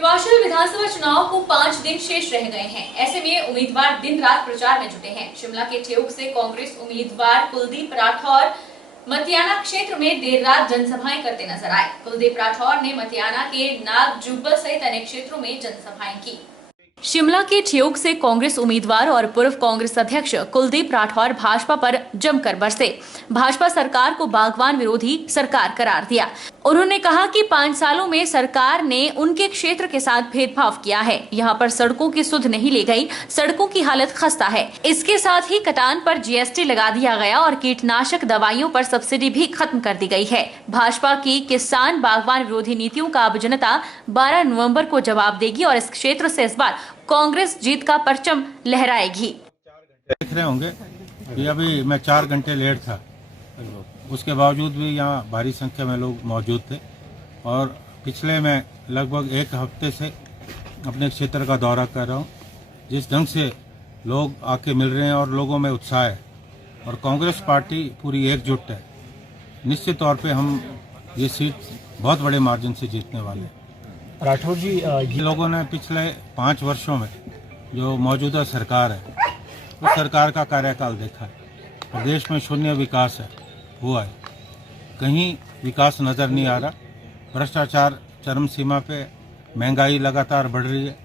हिमाचल विधानसभा चुनाव को 5 दिन शेष रह गए हैं। ऐसे में उम्मीदवार दिन रात प्रचार में जुटे हैं। शिमला के ठियोग से कांग्रेस उम्मीदवार कुलदीप राठौर मतियाना क्षेत्र में देर रात जनसभाएं करते नजर आए। कुलदीप राठौर ने मतियाना के नाग जुब्बल सहित अनेक क्षेत्रों में जनसभाएं की। शिमला के ठियोग से कांग्रेस उम्मीदवार और पूर्व कांग्रेस अध्यक्ष कुलदीप राठौर भाजपा पर जमकर बरसे। भाजपा सरकार को बागवान विरोधी सरकार करार दिया। उन्होंने कहा कि 5 सालों में सरकार ने उनके क्षेत्र के साथ भेदभाव किया है। यहाँ पर सड़कों की सुध नहीं ली गई, सड़कों की हालत खस्ता है। इसके साथ ही कटान पर जीएसटी लगा दिया गया और कीटनाशक दवाइयों पर सब्सिडी भी खत्म कर दी गई है। भाजपा की किसान बागवान विरोधी नीतियों का अब जनता 12 नवम्बर को जवाब देगी और इस क्षेत्र से इस बार कांग्रेस जीत का परचम लहराएगी। देख रहे होंगे कि अभी मैं 4 घंटे लेट था, उसके बावजूद भी यहाँ भारी संख्या में लोग मौजूद थे और पिछले मैं लगभग 1 हफ्ते से अपने क्षेत्र का दौरा कर रहा हूँ। जिस ढंग से लोग आके मिल रहे हैं और लोगों में उत्साह है और कांग्रेस पार्टी पूरी एकजुट है। निश्चित तौर पे हम ये सीट बहुत बड़े मार्जिन से जीतने वाले हैं। राठौर जी, ये लोगों ने पिछले 5 वर्षों में जो मौजूदा सरकार है उस सरकार का कार्यकाल देखा है। प्रदेश में शून्य विकास हुआ है, कहीं विकास नज़र नहीं आ रहा। भ्रष्टाचार चरम सीमा पे, महंगाई लगातार बढ़ रही है,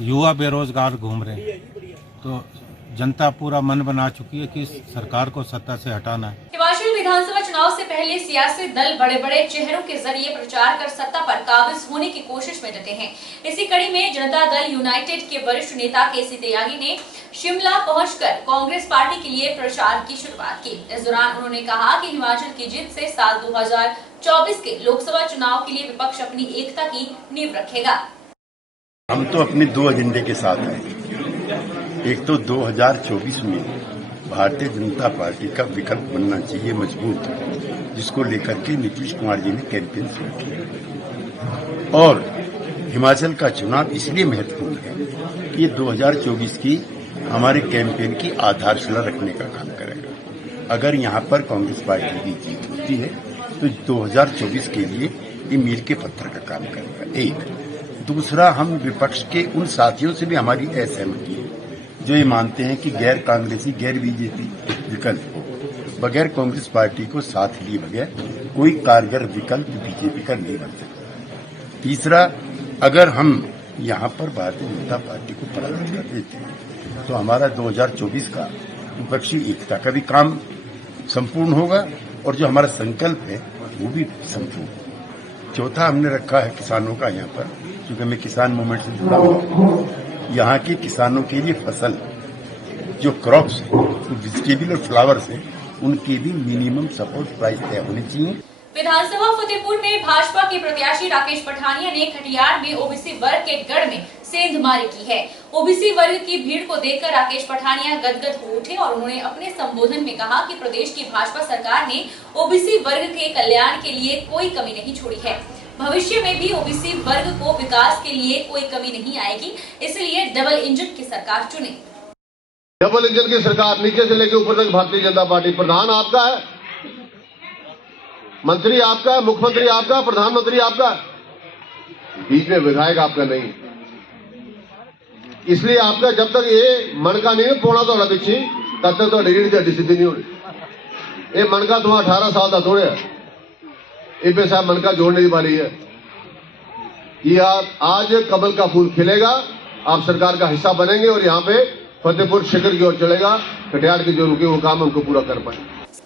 युवा बेरोजगार घूम रहे हैं। तो जनता पूरा मन बना चुकी है कि इस सरकार को सत्ता से हटाना है। हिमाचल विधानसभा चुनाव से पहले सियासी दल बड़े बड़े चेहरों के जरिए प्रचार कर सत्ता पर काबिज होने की कोशिश में डटे हैं। इसी कड़ी में जनता दल यूनाइटेड के वरिष्ठ नेता केसी त्यागी ने शिमला पहुंचकर कांग्रेस पार्टी के लिए प्रचार की शुरुआत की। इस दौरान उन्होंने कहा कि हिमाचल की जीत से साल 2024 के लोकसभा चुनाव के लिए विपक्ष अपनी एकता की नींव रखेगा। हम तो अपने 2 एजेंडे के साथ हैं। एक तो 2024 में भारतीय जनता पार्टी का विकल्प बनना चाहिए मजबूत, जिसको लेकर के नीतीश कुमार जी ने कैंपेन शुरू किया। और हिमाचल का चुनाव इसलिए महत्वपूर्ण है कि ये 2024 की हमारे कैंपेन की आधारशिला रखने का काम करेगा। अगर यहाँ पर कांग्रेस पार्टी की जीत होती है तो 2024 के लिए ये मील के पत्थर का काम करेगा। एक दूसरा, हम विपक्ष के उन साथियों से भी हमारी असहमति है जो ये मानते हैं कि गैर कांग्रेसी गैर बीजेपी विकल्प हो। बगैर कांग्रेस पार्टी को साथ लिए बगैर कोई कारगर विकल्प बीजेपी का नहीं बन सकता। तीसरा, अगर हम यहाँ पर भारतीय जनता पार्टी को पराजित कर देते हैं तो हमारा 2024 का विपक्षी एकता का भी काम संपूर्ण होगा और जो हमारा संकल्प है वो भी संपूर्ण। चौथा, हमने रखा है किसानों का यहाँ पर, क्योंकि मैं किसान मूवमेंट से जुड़ा हूँ। यहाँ के किसानों के लिए फसल जो क्रॉप्स है, वेजिटेबल और फ्लावर्स है, उनकी भी मिनिमम सपोर्ट प्राइस तय होनी चाहिए। विधानसभा फतेहपुर में भाजपा के प्रत्याशी राकेश पठानिया ने खटियार में ओबीसी वर्ग के गढ़ में सेंधमारी की है। ओबीसी वर्ग की भीड़ को देखकर राकेश पठानिया गदगद हो उठे और उन्होंने अपने संबोधन में कहा कि प्रदेश की भाजपा सरकार ने ओबीसी वर्ग के कल्याण के लिए कोई कमी नहीं छोड़ी है। भविष्य में भी ओबीसी वर्ग को विकास के लिए कोई कमी नहीं आएगी, इसलिए डबल इंजन की सरकार चुने। डबल इंजन की सरकार, नीचे से लेकर ऊपर तक भारतीय जनता पार्टी। प्रधान आपका है, मंत्री आपका है, मुख्यमंत्री आपका, प्रधानमंत्री आपका, बीच में विधायक आपका नहीं। इसलिए आपका जब तक ये मन का नहीं पौना थोड़ा पिछी, तब तक तो रीढ़ की हड्डी सीधी नहीं होनी। ये मन का तुम्हारा 18 साल का थोड़े है, इबे साहब मन का जोड़ने की बारी है। ये आज कमल का फूल खिलेगा, आप सरकार का हिस्सा बनेंगे और यहाँ पे फतेहपुर शिखर की ओर चलेगा। कटियार की जो रुके वो काम हमको पूरा कर पाए।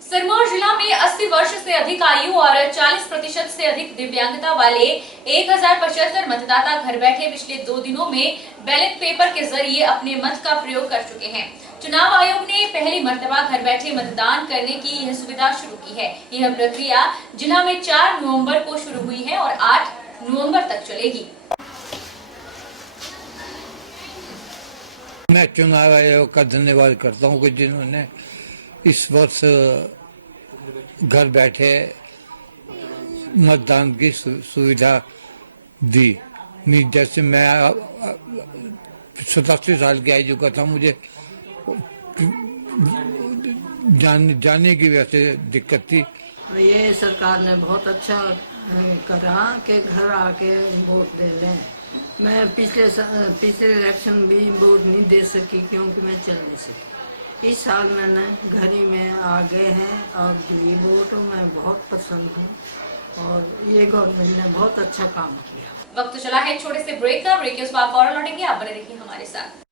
सिरमौर जिला में 80 वर्ष से अधिक आयु और 40% से अधिक दिव्यांगता वाले 1075 मतदाता घर बैठे पिछले 2 दिनों में बैलेट पेपर के जरिए अपने मत का प्रयोग कर चुके हैं। चुनाव आयोग ने पहली मर्तबा घर बैठे मतदान करने की यह सुविधा शुरू की है। यह प्रक्रिया जिला में 4 नवंबर को शुरू हुई है और 8 नवंबर तक चलेगी। मैं चुनाव आयोग का धन्यवाद करता हूँ कि जिन्होंने इस वर्ष घर बैठे मतदान की सुविधा दी। जैसे मैं 87 साल की आयु का था, मुझे जाने की वैसे दिक्कत थी। ये सरकार ने बहुत अच्छा करा कि घर आके वोट दे लें। मैं पिछले इलेक्शन भी वोट नहीं दे सकी क्योंकि मैं चल नहीं सकी। इस साल मैंने घर ही में आ गए हैं और दिल्ली वोट मैं बहुत पसंद हूँ और ये गवर्नमेंट ने बहुत अच्छा काम किया। वक्त चला है छोटे से ब्रेक का। ब्रेक के बाद फौरन लौटेंगे, आप बने रहिए हमारे साथ।